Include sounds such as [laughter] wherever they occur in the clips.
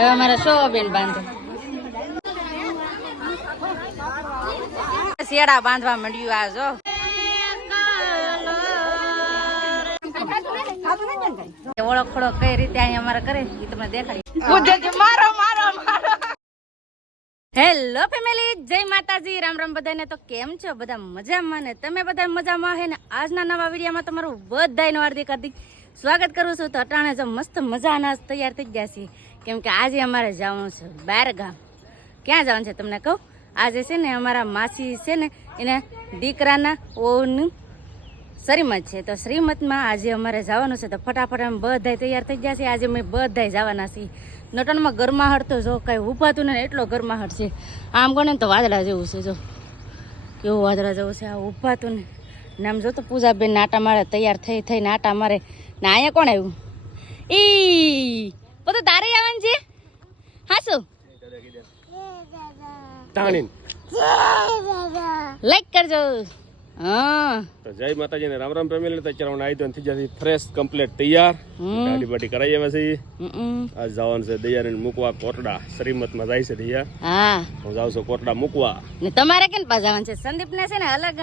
હવે અમારા શો બેન બાંધો? શિયાળા બાંધવા માંડ્યું આ જો. ઓળખ કઈ રીતે અહીંયા અમારે કરે? એ તમને દેખાડી. મારો મારો હેલો ફેમિલી જય માતાજી, રામ રામ બધાને. તો કેમ છો? બધા મજામાં ને? તમે બધા મજામાં હે ને? આજના નવા વિડીયોમાં તમારું બધાનું હાર્દિક હાર્દિક સ્વાગત કરું છું. તો અટાણે જો મસ્ત મજાના તૈયાર થઈ ગયા છીએ. કેમ કે આજે અમારે જવાનું છે બાર ગામ ક્યાં જવાનું છે તમને કહું? આજે છે ને અમારા માસી છે ને એને દીકરાના ઓનું શ્રીમત છે. તો શ્રીમતમાં આજે અમારે જવાનું છે. તો ફટાફટ અમે બધાય તૈયાર થઈ ગયા છે આજે અમે બધાય જવાના છીએ. નટનમાં ગરમાહટ તો જો કાંઈ ઉભાતું ને એટલો ગરમાહટ છે. આમ ગણે તો વાદળા જેવું છે, જો. કેવું વાદળા જેવું છે, આ ઉભાતું ને આમ જો તો પૂજાબેન નાટા મારે તૈયાર થઈ, થઈને નાટા મારે. ને અહીંયા કોણ આવ્યું? ઈ! બધું તારે આવવાનું છે? હા તાણીન. લાઈક કરજો. હા. તો જય માતાજી ને રામ રામ ફેમિલી તો અત્યારે આવી દોન થઈ જશે ફ્રેશ કમ્પ્લીટ તૈયાર. ગાડી બાડી કરાવી આવે છે. આજ જવાનું છે દૈયાને મૂકવા કોટડા. શ્રીમતમાં જાય છે દૈયા. હા. હું જાઉં છું કોટડા મૂકવા. ને તમારે કેમ પાસ જવાનું છે? સંદીપ ને છે ને અલગ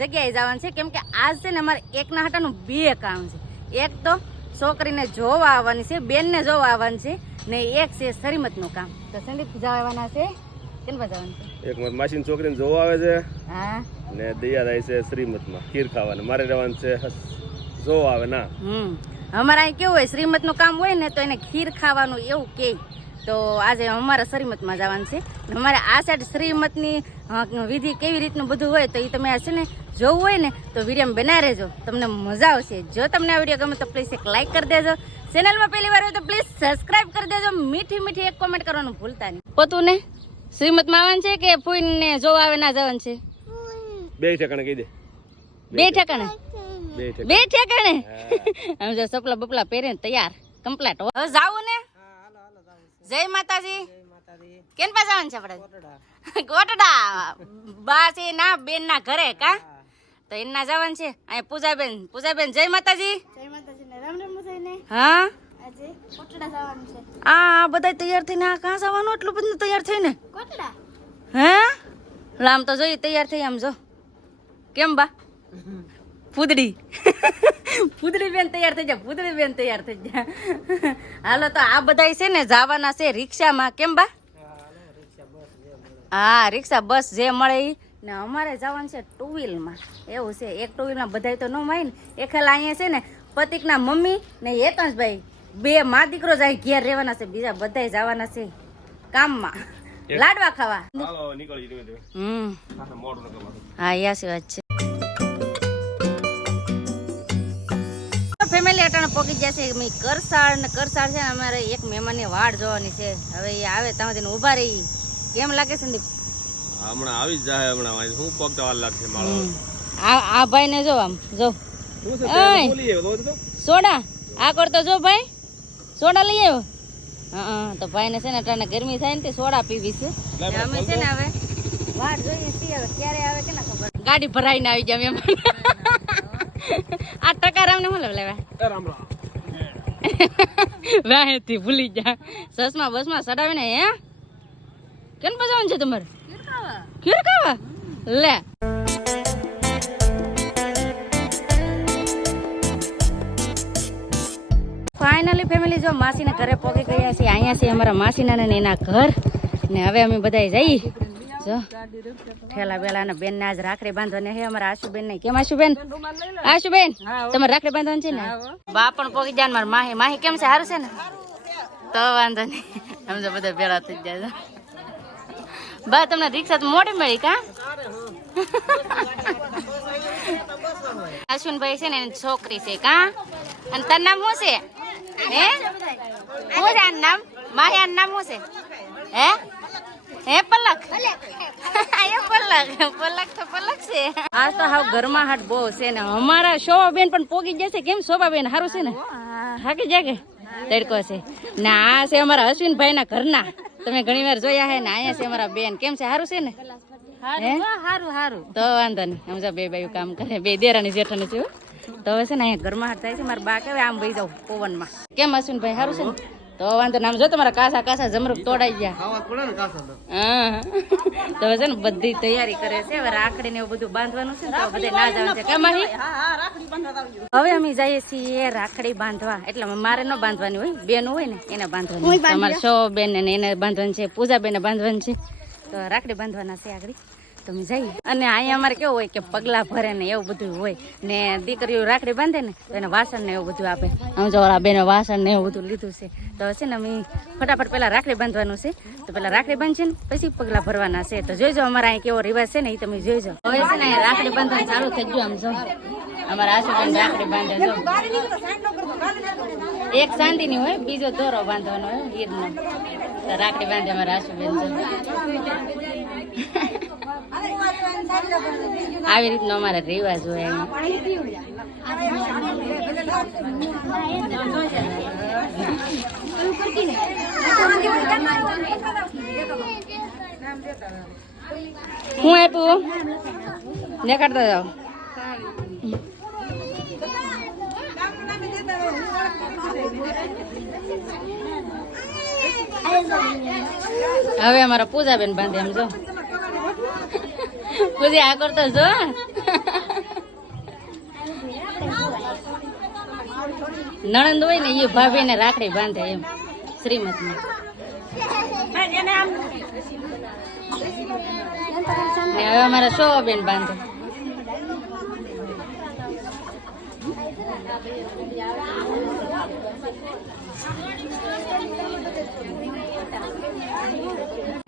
જગ્યાએ જવાનું છે. કેમ કે આજ છે ને અમારે એક ના હાટાનું બે કામ છે. એક તો છોકરીને જોવા આવવાની છે બેનને જોવા આવવાની છે ને એક છે શરીમતનું કામ. તો સંદીપ જવાના છે? કેમ જવાનું છે? એક માસીની છોકરીને જોવા આવે છે. હા. ને દયા થાય છે શ્રીમતમાં. ખીર ખાવાનું. મારે રહેવાનું છે જોવા આવે ના. હમ. અમારે અહીં કેવું હોય શ્રીમતનું કામ હોય ને તો એને ખીર ખાવાનું એવું કે. તો આજે અમારા શ્રીમતમાં જવાનું છે. અમારે આ સાઈડ શ્રીમતની વિધિ કેવી રીતનું બધું હોય તો એ તમે હશે ને જોવું હોય ને તો વીડિયો બનાવી રહેજો. તમને મજા આવશે. જો તમને આ વીડિયો ગમે તો પ્લીઝ એક લાઈક કરી દેજો. ચેનલમાં પહેલી વાર હોય તો પ્લીઝ સબસ્ક્રાઇબ કરી દેજો. મીઠી મીઠી એક કોમેન્ટ કરવાનું ભૂલતા નહીં. પોતું ને શ્રીમતમાં આવવાનું છે કે ફૂઈને જોવા આવે ના જવાનું છે? બે ઠેકાણે કહી દે. બે ઠેકાણે. બે ઠેકાણે. બે જો સપલા બપલા પહેરીને તૈયાર કમ્પ્લેટ હવે જાવું ને? જય માતાજી. કેન પાસે જવાનું છે આપણે? કોટડા બા છે ના બેન ના ઘરે કા? તો એના જવાનું છે. અહીં પૂજાબેન. પૂજાબેન જય માતાજી. હા? આ બધા તૈયાર થઈને આ કાં જવાનું? એટલું બધું તૈયાર થઈને? હે? લામ તો જોઈએ તૈયાર થઈ આમ જો. કેમ બા? ફૂદડી ફૂદડી બેન તૈયાર થઈ જાય પૂદડી બેન તૈયાર થઈ જાય હાલો તો આ બધાય છે ને જવાના છે રિક્ષામાં. કેમ બા? હા રિક્ષા બસ જે મળે એ ને અમારે જવાનું છે ટુ વ્હીલમાં એવું છે એક ટુ વ્હીલમાં બધાય તો ન માય ને. એ ખેલા અહીંયા છે ને પતિકના મમ્મી ને હેતંશભાઈ બે મા દીકરો જાય ઘેર રહેવાના છે. બીજા બધાય જવાના છે કામમાં. લાડવા ખાવા. હમ. હા, મોડું ન કરવાનું. હા યાસી વાત છે. ફેમિલી અટાણે છે મેં કરસાળ ને કરસાળ છે ને અમારે એક મહેમાનની વાડ જોવાની છે. હવે એ આવે ત્યાં તેને ઊભા રહી. કેમ લાગે સંદીપ? હમણાં આવી જ જાય હમણાં શું હું વાર લાગશે મારો. આ આ ભાઈ ને જો આમ જો. છે? સોડા આ કરતો જો ભાઈ. સોડા લઈ આવ્યો. હા તો ભાઈ ને છે ને અટાણે ગરમી થાય ને તે સોડા પીવી છે. અમે છે ને હવે વાટ જોઈએ છીએ હવે ક્યારે આવે કે ના ખબર. ગાડી ભરાઈને આવી ગયા મહેમાન. આ ટકા હું લેવા. રામ [laughs] ભૂલી જા સસમાં બસમાં સડાવે ને હે? કેમ બજાવવાનું છે તમારે? ખીરકાવા લે. ફાઇનલી ફેમિલી જો માસીના ઘરે પહોંચી ગયા છીએ અહીંયા છે અમારા માસીના ને એના ઘર. ને હવે અમે બધા જઈ જો. આજ રાખડી બાંધવાની હે અમારા આશુબેન ને. કેમ આશુબેન? આશુબેન, તમારે રાખડી બાંધવાની છે ને? બા પણ પોકી જાય મારા માહી માહી કેમ છે? સારું છે ને? તો વાંધો નહીં. બા, તમને રિક્ષા મોટી મળી કા? આશુનભાઈ છે ને, એની છોકરી છે કા? અને તાર નામ શું છે? હે? શું છે નામ? માહી નામ શું છે? હે? હે પલક? એ [laughs] પલક. પલક તો પલક છે. આજ તો હાવ ગરમાહટ બહુ છે ને. અમારા શોભાબેન પણ પોગી જશે કેમ શોભાબેન? સારું છે ને? હાકી જાગે તડકો છે. ને આ છે અમારા અશ્વિનભાઈ ના ઘરના. તમે ઘણી વાર જોયા હે ને અહીંયા છે અમારા બેન. કેમ છે? સારું છે ને? હારું સારું તો વાંધો નહીં. સમજા બે બાયું કામ કરે. બે દેરાની જેઠાની છે તો હવે છે ને અહીંયા ઘરમાં થાય છે. મારા બા કહેવાય આમ વહી જાઉં પવનમાં કેમ અશ્વિનભાઈ? સારું છે ને? તો વાંધો નામ જો તમારા કાસા કાસા જમરૂક તોડાઈ ગયા. ને હા તો. હવે છે ને બધી તૈયારી કરે છે હવે રાખડી ને એવું બધું બાંધવાનું છે ને તો બધે ના જવાનું છે કેમ માહી? હવે અમે જઈએ છીએ રાખડી બાંધવા. એટલે મારે ન બાંધવાની હોય બેન હોય ને એને બાંધવાની. તમારે છ બેન ને એને બાંધવાની છે પૂજા બેન બાંધવાની છે. તો રાખડી બાંધવાના છે આગળ. તો અમે જઈએ અને અહીંયા અમારે કેવું હોય કે પગલા ભરે ને એવું બધું હોય. ને દીકરીઓ રાખડી બાંધે ને, તો એને વાસણ ને એવું બધું આપે. આમ જો ઓલા બેને વાસણ ને એવું બધું લીધું છે. તો છે ને અમે ફટાફટ પેલા રાખડી બાંધવાનું છે. તો પેલા રાખડી બાંધશે ને, પછી પગલા ભરવાના છે. તો જોઈજો અમારા અહીં કેવો રિવાજ છે ને એ તમે જોઈજો. હવે છે ને રાખડી બાંધવાનું ચાલુ થઈ ગયું આમ જો. અમારા આશુબેન રાખડી બાંધે જો. એક શાંતિની હોય, બીજો દોરો બાંધવાનો હોય તો રાખડી બાંધે અમારા આસુબેન જો. આવી રીતનો અમારે રિવાજ હોય હું આપ્યું દેખાડતા જાઓ. હવે અમારા પૂજાબેન બાંધે એમ જો. પૂજા આ કરતો જો નણંદ હોય ને એ ભાભી ને રાખડી બાંધે એમ શ્રીમત ને હવે અમારા સો બેન બાંધે.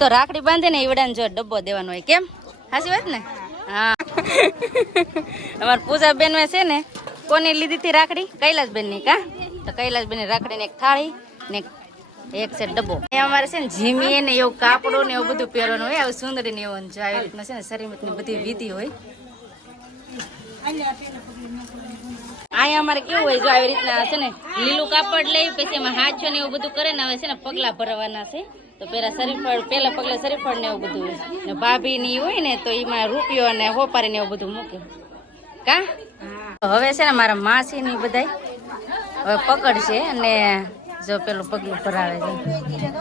તો રાખડી બાંધે ને ઈવડાને જો ડબ્બો દેવાનો હોય, કેમ? હાસી વાત ને? હા. અમારા પૂજા બેન છે ને, કોની લીધી હતી રાખડી? કૈલાસબેનની, કા? તો કૈલાસબેનની રાખડી ને એક થાળી ને એક છે ડબ્બો. એ અમારે છે ને જીમીએ ને એવું કાપડું ને એવું બધું પહેરવાનું હોય, આવું સુંદરી ને એવું જો આવી રીતના છે ને શરીમતની બધી વિધિ હોય. અહીંયા અમારે કેવું હોય, જો આવી રીતના છે ને લીલું કાપડ લઈ પછી એમાં હાથો ને એવું બધું કરે ને, હવે છે ને પગલા ભરવાના છે. તો પેલા શરીફળ, પેલા પગલે શરીફળ ને એવું બધું ને ભાભી ની હોય ને, તો એમાં રૂપિયો ને હોપારી ને એવું બધું મૂકે. કા? હવે છે ને મારા માસી ની બધાય હવે પકડશે અને જો પેલું પગલું ભરાવે છે.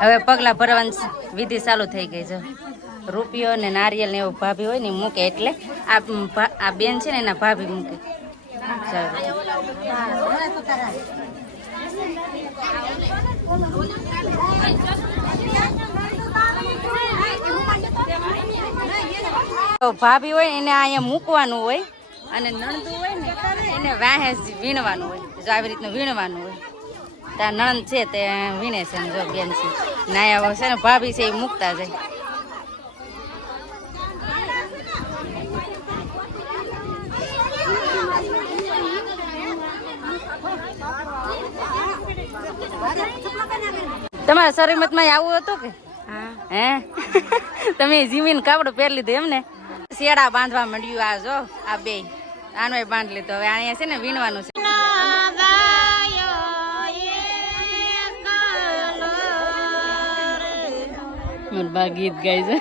હવે પગલા ભરવાની વિધિ ચાલુ થઈ ગઈ છે. રૂપિયો ને નારિયેલ ને એવું ભાભી હોય ને મૂકે એટલે આ બેન છે ને એના ભાભી મૂકે. ચાલો. ભાભી હોય એને અહીંયા મૂકવાનું હોય અને નણંદુ હોય ને એને વાહે વીણવાનું હોય. જો આવી રીતનું વીણવાનું હોય. ત્યાં નણંદ છે તે વીણે છે ને જો બેન છે. નાયા છે ને ભાભી છે એ મૂકતા જાય. તમારા શરીમતમાં આવું હતું કે? હે. તમે જીમીન કાપડું પહેરી લીધું એમ ને શેડા બાંધવા માંડ્યું આ જો, આ બે. આનો બાંધ લીધો. હવે અહીંયા છે ને વીણવાનું છે. મારા બા ગીત ગાય છે.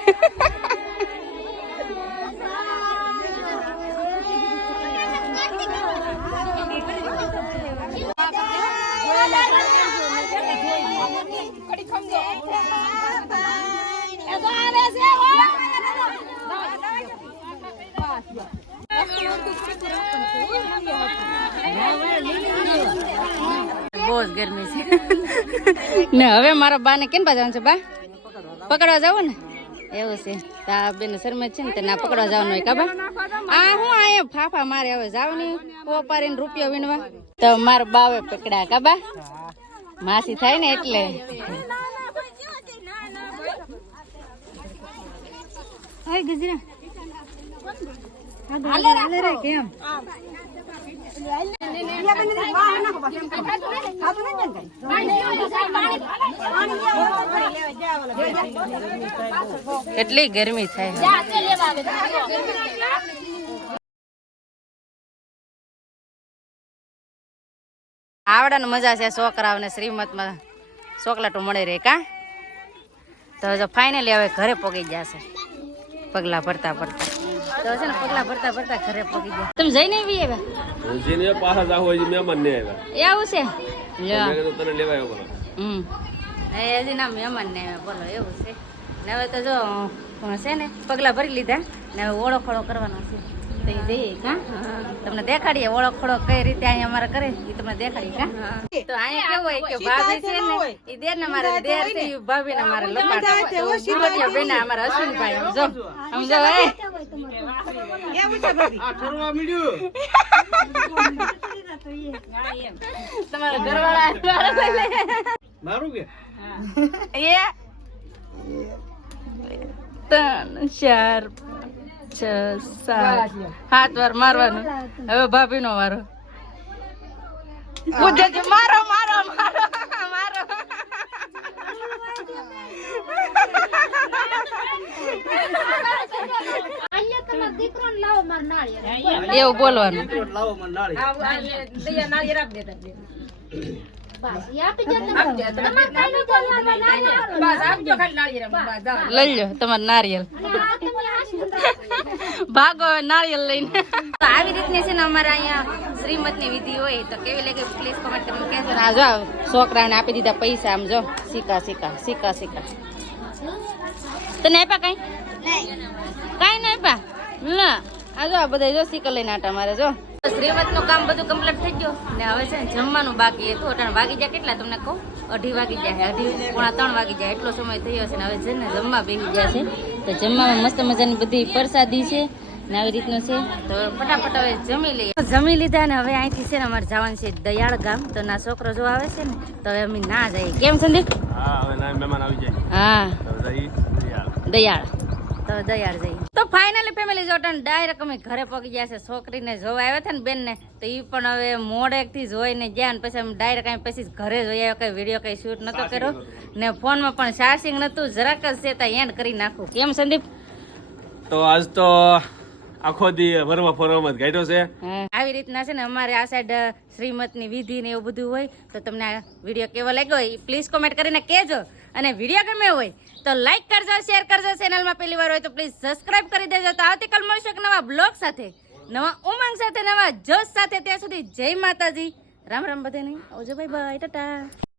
બહુ જ ગરમી છે. [laughs] ને હવે મારા બા ને કેમ જવાનું છે બા? પકડવા જવું ને? એવું છે. તા બેન શરમે છે ને તે ના પકડવા જવાનું હોય કાબા આ હું અહીંયા ફાફા મારે હવે જાવ ને પોપારીને રૂપિયો વીણવા. તો માર બાવે પકડ્યા કાબા માસી થાય ને એટલે. કેટલી ગરમી થાય. આવડાને મજા છે છોકરાઓને શ્રીમતમાં ચોકલેટો મળી રહે કા? તો જો ફાઇનલી હવે ઘરે પગી જશે પગલા ભરતા ભરતા. તો છે ને પગલા ભરતા ભરતા ઘરે પગી ગયા. તમે જઈને આવી આવ્યા? જેને પાછા જાવ હોય મહેમાન ને આવ્યા. એ આવું છે? લ્યો. મેં કીધું તને લેવા બોલો. હમ. ને હજી ના મહેમાન ને બોલો એવું છે. ને હવે તો જો છે ને પગલા ભરી લીધા. ને હવે ઓળો ખોળો કરવાનો છે. તો એ જઈએ કા? તમને દેખાડીએ ઓળો ખોળો કઈ રીતે અહીંયા અમારે કરે એ તમને દેખાડી કા? તો અહીંયા કેવું હોય કે ભાભી છે ને એ દેર ને મારે દેર છે ભાભી ને મારે લપાટ બેના અમારા અશ્વિનભાઈ આમ જો આમ જો એ તમારા ઘરવાળા મારું કે? એ ત્રણ ચાર છ સાત. સાત વાર મારવાનું. હવે ભાભી નો વારો ઉદ્દેજ મારો મારો મારો મારો. [laughs] [laughs] એવું બોલવાનું. લાવો મને નાળી લઈ લો તમારે નારિયેલ ભાગો નાળિયેર લઈને. તો આવી રીતની છે ને અમારે અહીંયા શ્રીમતની વિધિ હોય તો કેવી લાગે પ્લીઝ કોમેન્ટ તમે કહેજો ને જો છોકરાને આપી દીધા પૈસા આમ જો. સિક્કા સિક્કા સિક્કા સિક્કા તને આપ્યા કઈ? કઈ નહીં આપ્યા? ના આ જો આ બધા જો સિકલ લઈને આટા મારે જો. શ્રીમતનું કામ બધું કમ્પ્લીટ થઈ ગયું. ને હવે છે ને જમવાનું બાકી હતું. અટાણે વાગી જાય કેટલા તમને કહું? અઢી વાગી જાય અઢી પોણા ત્રણ વાગી જાય એટલો સમય થયો છે ને હવે છે ને જમવા બેસી ગયા છે. તો જમવામાં મસ્ત મજાની બધી પ્રસાદી છે ને આવી રીતનું છે. તો ફટાફટ હવે જમી લઈએ. જમી લીધા ને હવે અહીંથી છે ને અમારે જવાનું છે દયાળ ગામ. તો ના છોકરો જો આવે છે ને તો હવે અમે ના જઈએ. કેમ સંદીપ? હા હવે ના મહેમાન આવી જાય. હા. દયાળ. તો દયાળ જઈ તો ફાઇનલી ફેમિલી જોટન ડાયરેક્ટ અમે ઘરે પગી ગયા છે. છોકરીને જોવા આવ્યા હતા ને બેન ને તો એ પણ હવે મોડેકથી જોઈને ગયા ને પછી અમે ડાયરેક્ટ અહીં પછી ઘરે જોઈ આવ્યા. કઈ વીડિયો કઈ શૂટ નતો કર્યો. ને ફોનમાં પણ ચાર્જિંગ નતું જરાક જ છે ત્યાં એન્ડ કરી નાખું. કેમ સંદીપ? તો આજ તો આખો દી વરવા ફરવામાં જ ગાડ્યો છે. આવી રીતના છે ને અમારે આ સાઈડ શ્રીમતની વિધિ ને એવું બધું હોય તો તમને આ વીડિયો કેવો લાગ્યો હોય પ્લીઝ કોમેન્ટ કરીને કહેજો. અને વીડિયો ગમે હોય તો લાઈક કરજો શેર કરજો ચેનલમાં પહેલી વાર હોય તો પ્લીઝ સબસ્ક્રાઇબ કરી દેજો. તો આવતીકાલ મળશું એક નવા બ્લોગ સાથે. નવા ઉમંગ સાથે, નવા જોશ સાથે. ત્યાં સુધી જય માતાજી. રામ રામ બધાને. આવજો ભાઈ ભાઈ ટાટા.